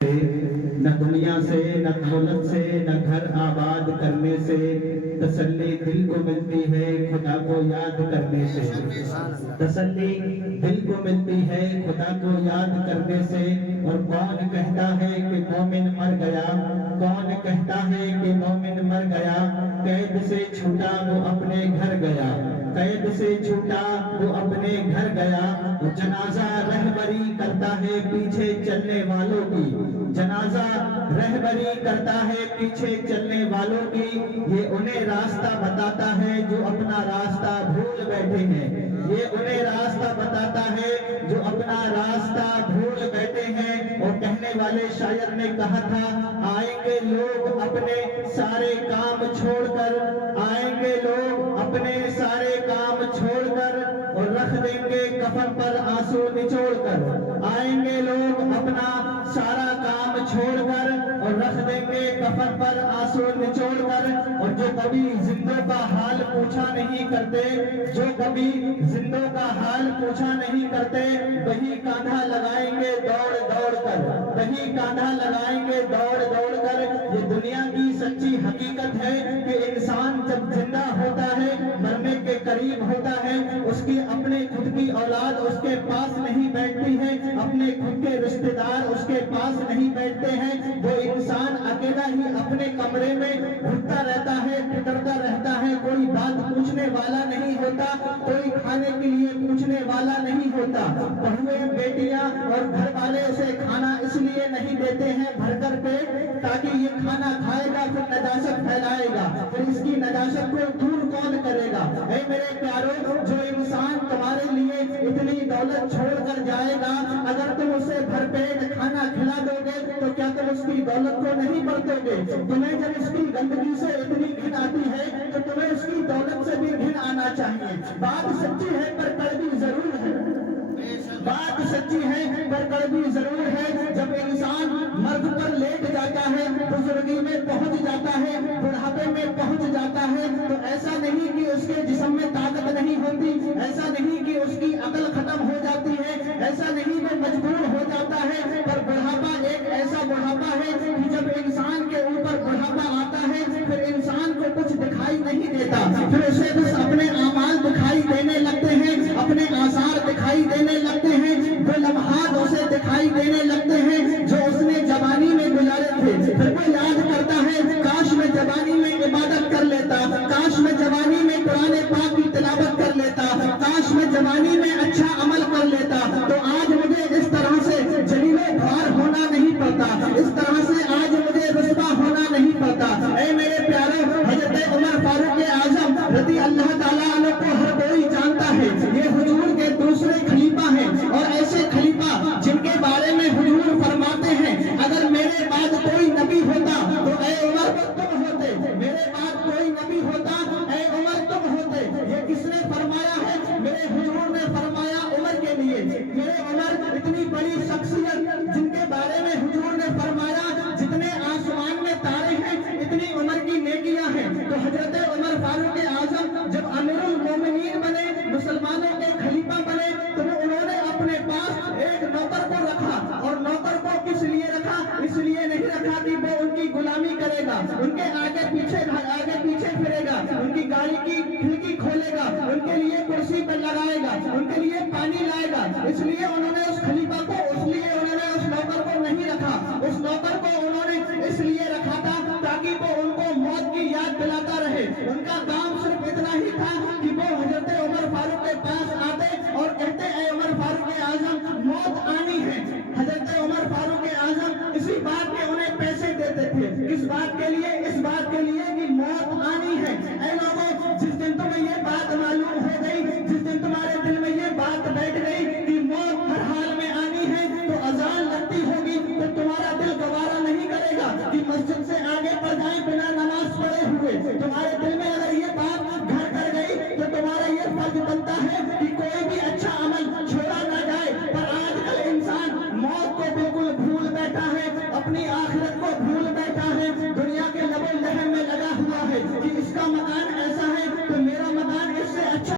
نہ دنیا سے نہ دولت سے نہ گھر آباد کرنے سے تسلی دل کو ملتی ہے خدا کو یاد کرنے سے تسلی دل کو ملتی ہے خدا کو یاد کرنے سے اور کون کہتا ہے کہ مومن مر گیا کون کہتا ہے کہ مومن مر گیا قید سے چھوٹا وہ اپنے گھر گیا قید سے چھوٹا وہ اپنے گھر گیا جنازہ رہبری کرتا ہے پیچھے چلنے والوں کی جنازہ رہبری کرتا ہے پیچھے چلنے والوں کی یہ انہیں راستہ بتاتا ہے جو اپنا راستہ بھول بیٹھے ہیں یہ انہیں راستہ بتاتا ہے جو اپنا راستہ بھول بیٹھے ہیں اور کہنے والے شاعر نے کہا تھا آئیں گے لوگ اپنے سارے کام چھوڑ کر آئیں گے لوگ اپنے سارے کام چھوڑ کر اور رکھ دیں گے کفن پر آنسو نچوڑ کر آئیں گے لوگ اپنا سارا کام چھوڑ کر اور رکھ دیں گے کفن پر آنسو نچوڑ کر اور جو کبھی زندوں کا حال پوچھا نہیں کرتے جو کبھی زندوں کا حال پوچھا نہیں کرتے وہی کاندھا لگائیں گے دوڑ دوڑ کر وہی کاندھا لگائیں گے دوڑ دوڑ کر یہ دنیا کی سچی حقیقت ہے کہ انسان جب زندہ ہوتا ہے مرنے کے قریب ہوتا ہے اس کی اپنے خود کی اولاد اس کے پاس نہیں بیٹھتی ہے اپنے خود کے رشتہ دار اس کے پاس نہیں بیٹھتے ہیں وہ انسان اکیلا ہی اپنے کمرے میں گھٹتا رہتا ہے پھٹرتا رہتا ہے کوئی بات پوچھنے والا نہیں ہوتا کوئی کھانے کے لیے پوچھنے والا نہیں ہوتا بہویں بیٹیاں اور گھر والے اسے کھانا اس لیے نہیں دیتے ہیں بھر کر پیٹ تاکہ یہ کھانا کھائے گا پھر نجاست پھیلائے گا پھر اس کی نجاست کو دور کون کرے گا اے میرے پیاروں جو انسان تمہارے لیے اتنی دولت چھوڑ کر جائے گا اگر تم اسے بھر پیٹ کھانا کھلا دو گے تو کیا تم اس کی دولت کو نہیں برتو گے تمہیں جب اس کی گندگی سے اتنی گھن آتی ہے تو تمہیں اس کی دولت سے بھی گھن آنا چاہیے بات سچی ہے پر کڑوی ضرور ہے بات سچی ہے پر کڑوی ضرور ہے جب انسان مرگ پر لیٹ جاتا ہے بزرگی میں پہنچ جاتا ہے بڑھاپے میں پہنچ جاتا ہے تو ایسا نہیں کہ اس کے جسم میں طاقت نہیں ہوتی ایسا نہیں کہ اس کی عقل ختم ہو جاتی ہے ایسا نہیں وہ مجبور ہو جاتا ہے پر بڑھاپا ایک ایسا بڑھاپا ہے کہ جب انسان کے اوپر بڑھاپا آتا ہے پھر انسان کو کچھ دکھائی نہیں دیتا پھر اسے بس اپنے اعمال دکھائی دینے لگتے ہیں اپنے آثار دکھائی دینے لگتے ہیں وہ لمحات اسے دکھائی دینے لگتے ہیں جو اس نے جوانی میں گزارے تھے پھر وہ یاد کرتا ہے کاش میں جوانی میں عبادت کر لیتا کاش میں جوانی میں قرآن پاک کی تلاوت کر لیتا کاش میں جوانی میں اچھا عمل کر لیتا تو آج مجھے اس طرح سے جلیل و خوار ہونا نہیں پڑتا اس طرح سے آج مجھے رسوا ہونا نہیں پڑتا اے میرے پیارے حضرت عمر فاروق اعظم رضی اللہ تعالیٰ عنہ کو ہر کوئی جانتا ہے یہ حضور کے دوسرے خلیفہ ہیں اور ایسے خلیفہ جن کے بارے میں حضور فرماتے ہیں اگر میرے بعد کوئی نبی ہوتا تو اے عمر تم ہوتے میرے بعد کوئی نبی ہوتا اے عمر تم ہوتے یہ کس نے فرمایا ہے میرے حضور نے فرمایا عمر کے لیے میرے عمر اتنی بڑی شخصیت جن کے بارے میں حضور نے فرمایا جتنے آسمان میں تارے ہیں اتنی عمر کی نیکیاں ہیں تو حضرت عمر فاروق اعظم جب امیر المومنین بنے مسلمانوں کے خلیفہ بنے تو انہوں نے اپنے پاس ایک نوکر کو رکھا اور نوکر کو کس لیے رکھا اس لیے نہیں رکھا کہ وہ ان کی غلامی کرے گا ان کے آگے پیچھے پھرے گا ان کی گاڑی کی کھڑکی کھولے گا ان کے لیے کرسی پر لگائے گا ان کے لیے پانی لائے گا اس لیے انہوں نے اس خلیفہ